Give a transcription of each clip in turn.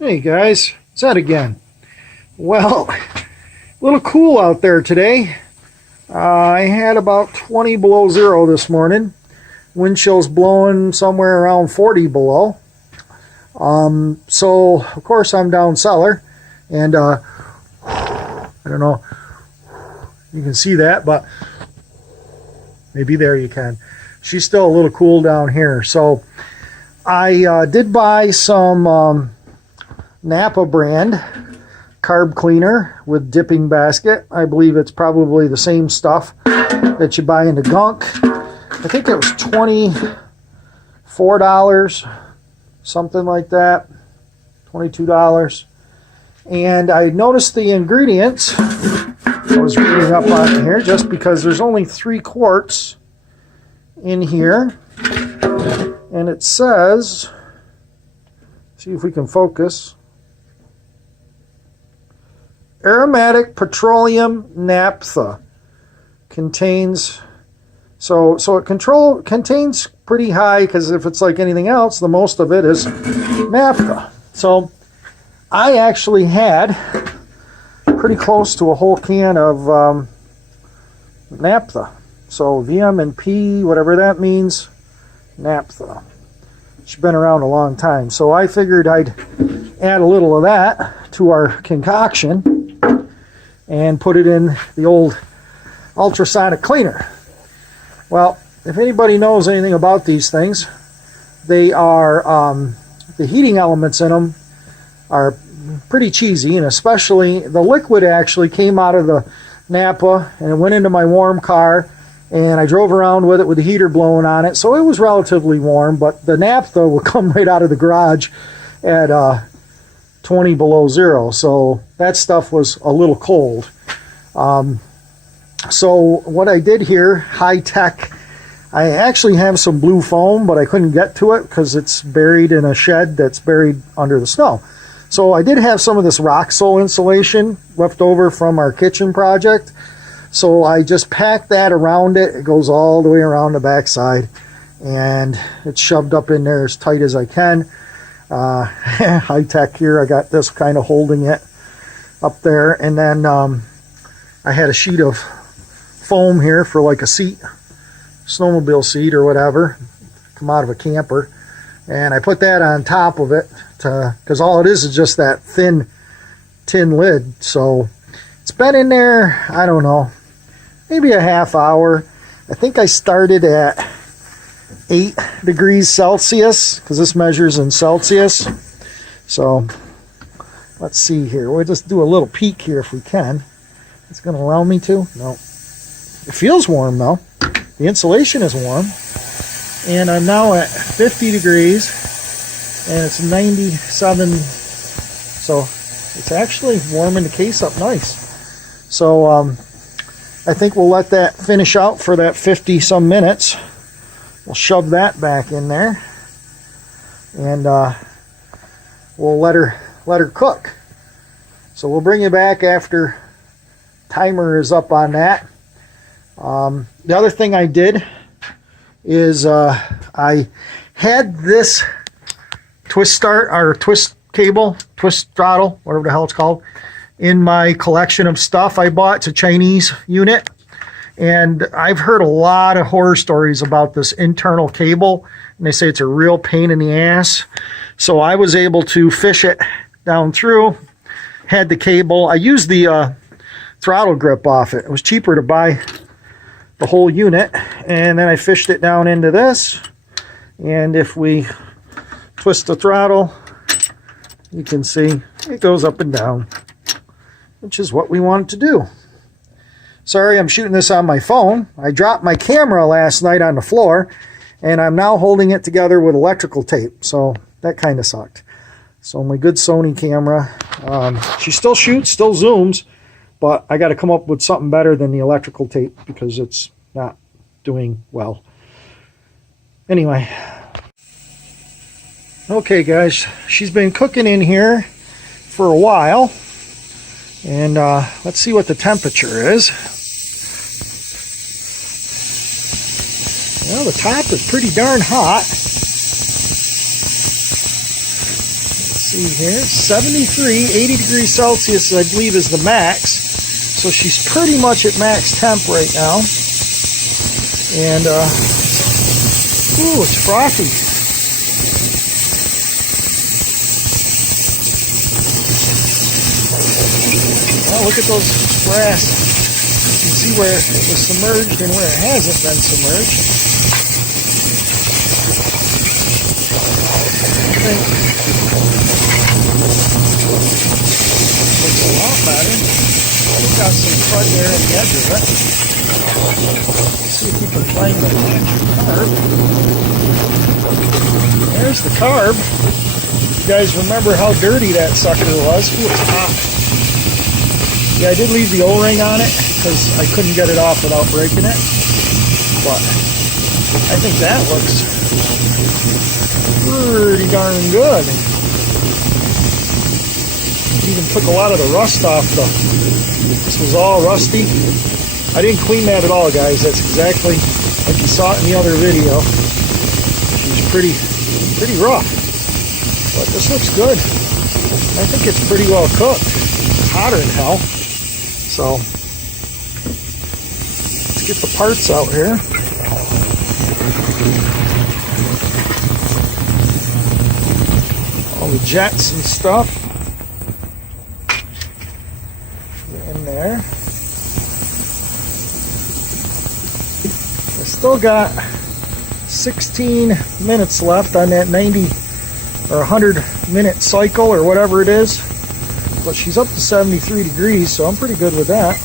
Hey guys, it's Ed again. Well, a little cool out there today. I had about 20 below zero this morning. Wind chill's blowing somewhere around 40 below. So of course I'm down cellar, and I don't know if you can see that, but maybe there you can. She's still a little cool down here. So I did buy some Napa brand carb cleaner with dipping basket. I believe it's probably the same stuff that you buy in the gunk. I think it was $24, something like that, $22. And I noticed the ingredients. I was reading up on here just because there's only 3 quarts in here, and it says, see if we can focus, aromatic petroleum naphtha contains, so it contains pretty high, because if it's like anything else, the most of it is naphtha. So I actually had pretty close to a whole can of naphtha. So VM&P, whatever that means, naphtha. It's been around a long time. So I figured I'd add a little of that to our concoction and put it in the old ultrasonic cleaner. Well, if anybody knows anything about these things, they are, the heating elements in them are pretty cheesy, and especially the liquid actually came out of the Napa and it went into my warm car, and I drove around with it with the heater blowing on it, so it was relatively warm, but the naphtha would come right out of the garage at 20 below zero, so that stuff was a little cold. So what I did here, high tech, I actually have some blue foam, but I couldn't get to it because it's buried in a shed that's buried under the snow. So I did have some of this rock sole insulation left over from our kitchen project. So I just packed that around it. It goes all the way around the backside, and it's shoved up in there as tight as I can. High tech here. I got this kind of holding it up there, and then I had a sheet of foam here for like a seat, snowmobile seat or whatever, come out of a camper, and I put that on top of it because all it is just that thin tin lid. So it's been in there, I don't know, maybe a half hour. I think I started at 8 degrees Celsius because this measures in Celsius. So let's see here. We'll just do a little peek here if we can. It's going to allow me to? No. It feels warm though. The insulation is warm. And I'm now at 50 degrees and it's 97. So it's actually warming the case up nice. So I think we'll let that finish out for that 50 some minutes. We'll shove that back in there, and we'll let her cook. So we'll bring you back after timer is up on that. The other thing I did is I had this twist cable, twist throttle, whatever the hell it's called, in my collection of stuff I bought. It's a Chinese unit. And I've heard a lot of horror stories about this internal cable, and they say it's a real pain in the ass. So I was able to fish it down through, had the cable. I used the throttle grip off it. It was cheaper to buy the whole unit, and then I fished it down into this. And if we twist the throttle, you can see it goes up and down, which is what we wanted to do. Sorry, I'm shooting this on my phone. I dropped my camera last night on the floor, and I'm now holding it together with electrical tape, so that kind of sucked. So my good Sony camera, she still shoots, still zooms, but I got to come up with something better than the electrical tape because it's not doing well. Anyway, okay guys, she's been cooking in here for a while, and let's see what the temperature is. Well, the top is pretty darn hot. Let's see here, 73, 80 degrees Celsius, I believe, is the max. So she's pretty much at max temp right now. And, ooh, it's frothy. Well, look at those brass. You can see where it was submerged and where it hasn't been submerged. I think looks a lot better. We've got some crud there at the edge of it. Let's see if we can find the carb. There's the carb. You guys remember how dirty that sucker was? Ooh, it's hot. Yeah, I did leave the O-ring on it because I couldn't get it off without breaking it. But I think that looks pretty darn good. Even took a lot of the rust off. This was all rusty. I didn't clean that at all, guys. That's exactly like you saw it in the other video. She was pretty rough. But this looks good. I think it's pretty well cooked. It's hotter than hell. So let's get the parts out here. All the jets and stuff in there. I still got 16 minutes left on that 90 or 100 minute cycle or whatever it is. But she's up to 73 degrees, so I'm pretty good with that.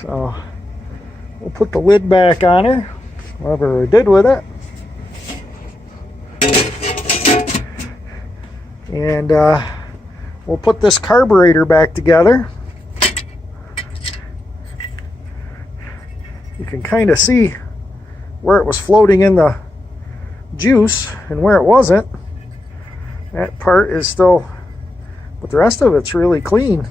So we'll put the lid back on her, whatever I did with it. And we'll put this carburetor back together. You can kind of see where it was floating in the juice and where it wasn't. That part is still, but the rest of it's really clean.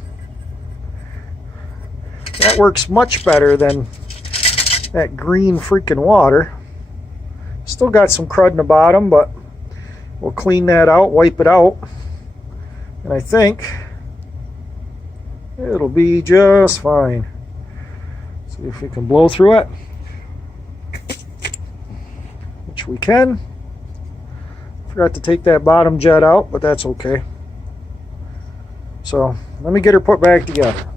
That works much better than that green freaking water. Still got some crud in the bottom, but we'll clean that out, wipe it out, and I think it'll be just fine. See if we can blow through it, which we can. Forgot to take that bottom jet out, but that's okay. So let me get her put back together.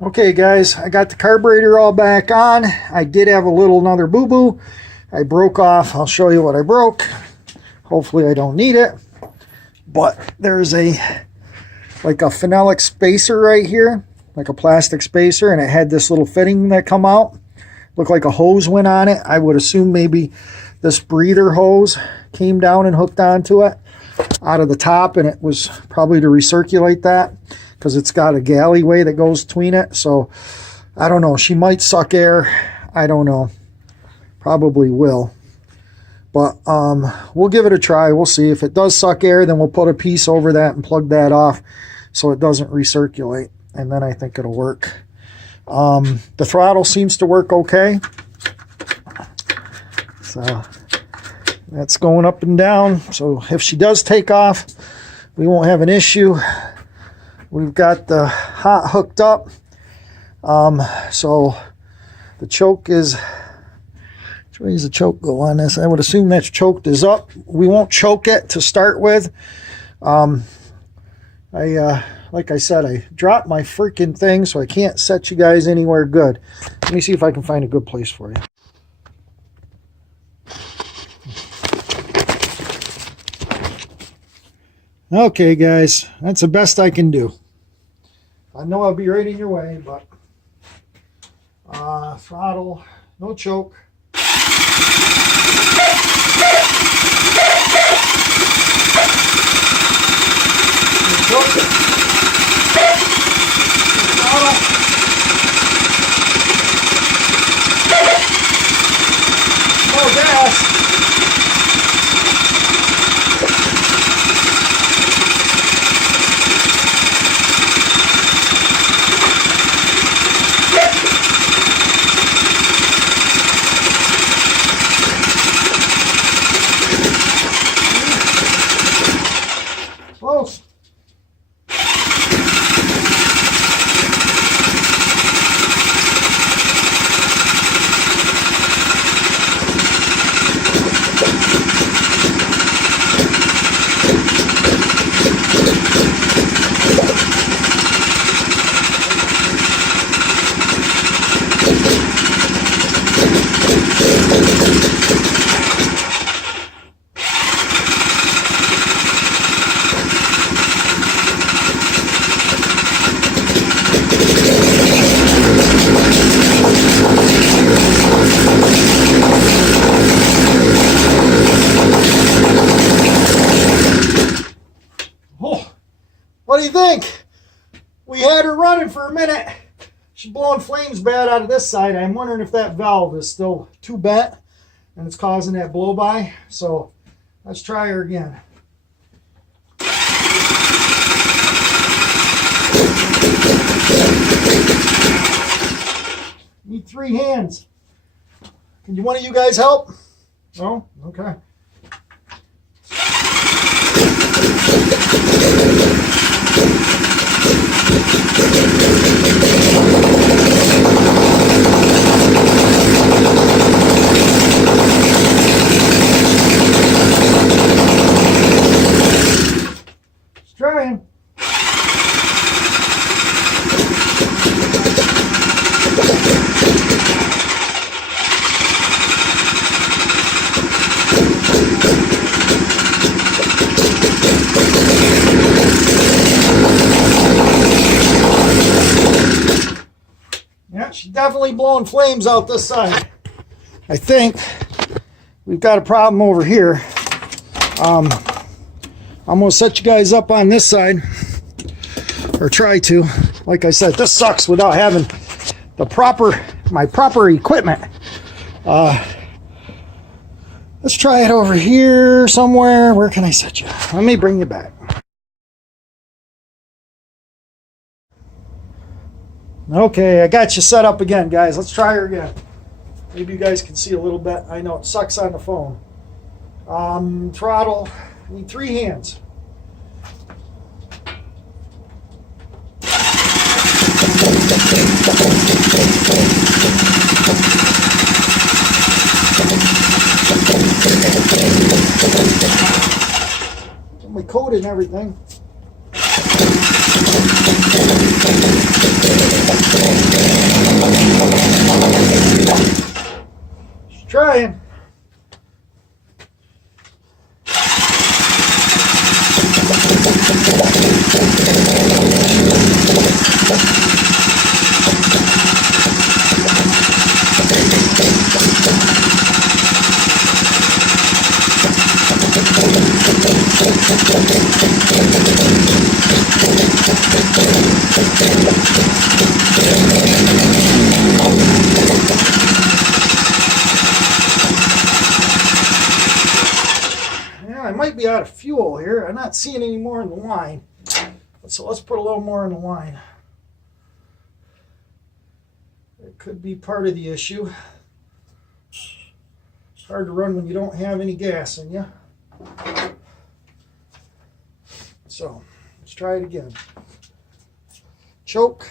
Okay guys, I got the carburetor all back on. I did have another boo-boo. I broke off. I'll show you what I broke. Hopefully I don't need it. But there's like a phenolic spacer right here, like a plastic spacer, and it had this little fitting that come out. Looked like a hose went on it. I would assume maybe this breather hose came down and hooked onto it out of the top, and it was probably to recirculate that because it's got a galleyway that goes between it. So I don't know. She might suck air. I don't know. Probably will. But we'll give it a try. We'll see. If it does suck air, then we'll put a piece over that and plug that off so it doesn't recirculate. And then I think it'll work. The throttle seems to work okay. So that's going up and down. So if she does take off, we won't have an issue. We've got the hot hooked up. So the choke is, which way does the choke go on this? I would assume that's choked is up. We won't choke it to start with. Like I said, I dropped my freaking thing, so I can't set you guys anywhere good. Let me see if I can find a good place for you. Okay, guys, that's the best I can do. I know I'll be right in your way, but throttle, no choke. No gas. What do you think? We had her running for a minute. She's blowing flames bad out of this side. I'm wondering if that valve is still too bent and it's causing that blow by. So let's try her again. Need 3 hands. Can one of you guys help? No? Okay. Just trying. Yeah, she's definitely blowing flames out this side. I think we've got a problem over here. I'm going to set you guys up on this side, or try to. Like I said, this sucks without having my proper equipment. Let's try it over here somewhere. Where can I set you? Let me bring you back. Okay, I got you set up again, guys. Let's try her again. Maybe you guys can see a little bit. I know it sucks on the phone. Throttle. I need 3 hands. Got my coat and everything. Just trying. Yeah, I might be out of fuel here. I'm not seeing any more in the line. So let's put a little more in the line. It could be part of the issue. It's hard to run when you don't have any gas in you. So let's try it again. Choke.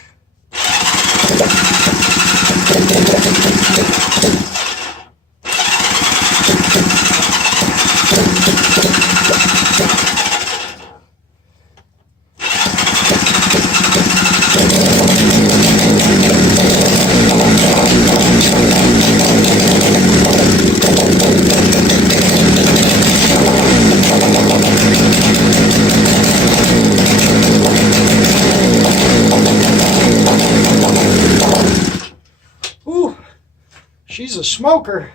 She's a smoker,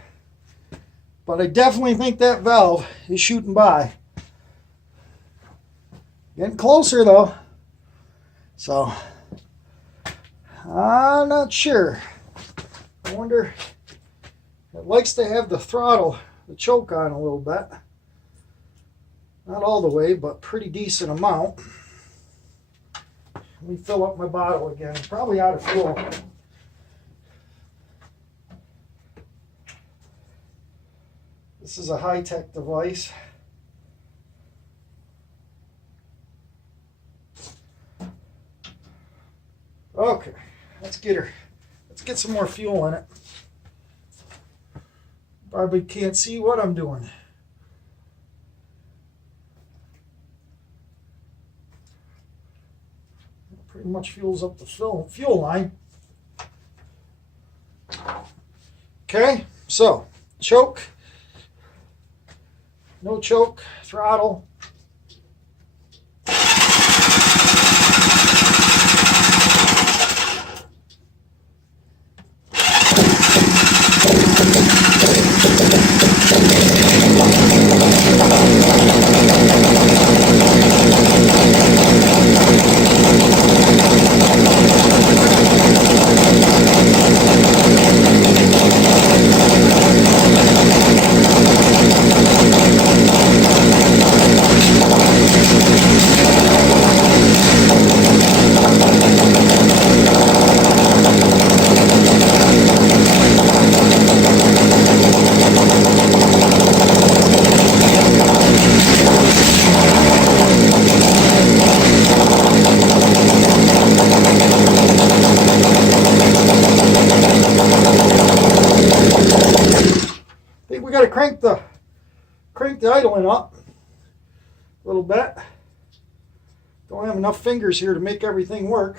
but I definitely think that valve is shooting by. Getting closer though, so I'm not sure. I wonder, it likes to have the throttle, the choke on a little bit. Not all the way, but pretty decent amount. Let me fill up my bottle again. Probably out of fuel. This is a high-tech device. Okay, let's get her. Let's get some more fuel in it. Probably can't see what I'm doing. Pretty much fuels up the fuel line. Okay, so choke. No choke, throttle. idling up a little bit. Don't have enough fingers here to make everything work.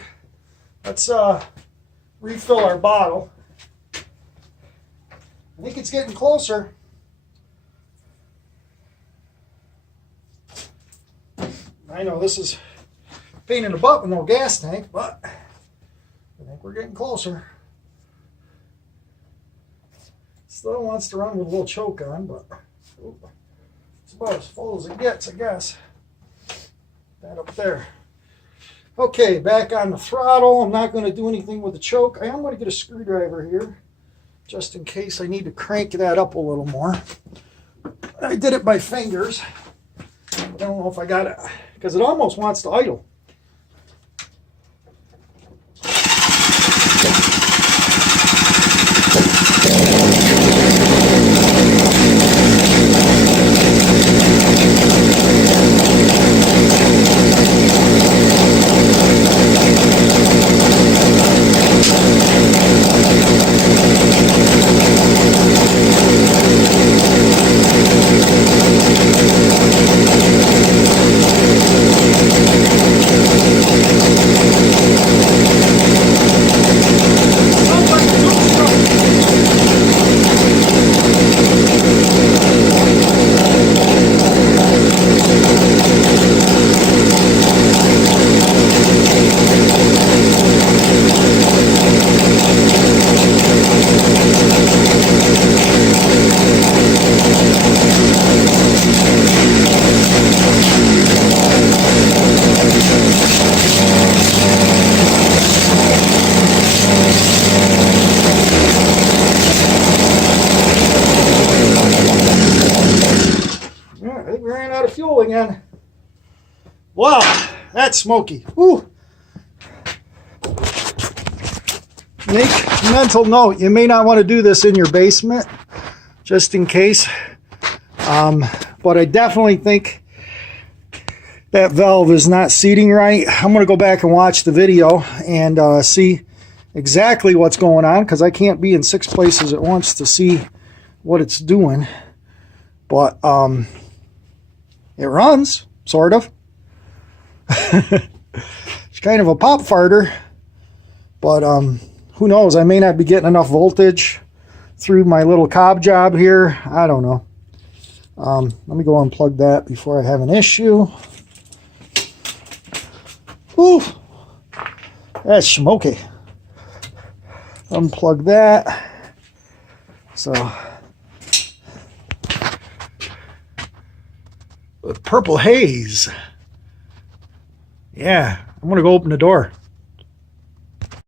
Let's refill our bottle. I think it's getting closer. I know this is a pain in the butt with no gas tank, but I think we're getting closer. Still wants to run with a little choke on, but it's about as full as it gets, I guess. That up there. Okay, back on the throttle. I'm not going to do anything with the choke. I am going to get a screwdriver here, just in case I need to crank that up a little more. I did it by fingers. I don't know if I got it, because it almost wants to idle. I think we ran out of fuel again. Wow, that's smoky. Woo. Make a mental note, you may not want to do this in your basement, just in case. But I definitely think that valve is not seating right. I'm going to go back and watch the video and see exactly what's going on, because I can't be in 6 places at once to see what it's doing. But it runs, sort of. It's kind of a pop farter, but who knows? I may not be getting enough voltage through my little cob job here. I don't know. Let me go unplug that before I have an issue. Ooh, that's smoky. Unplug that. So, with purple haze. Yeah, I'm gonna go open the door.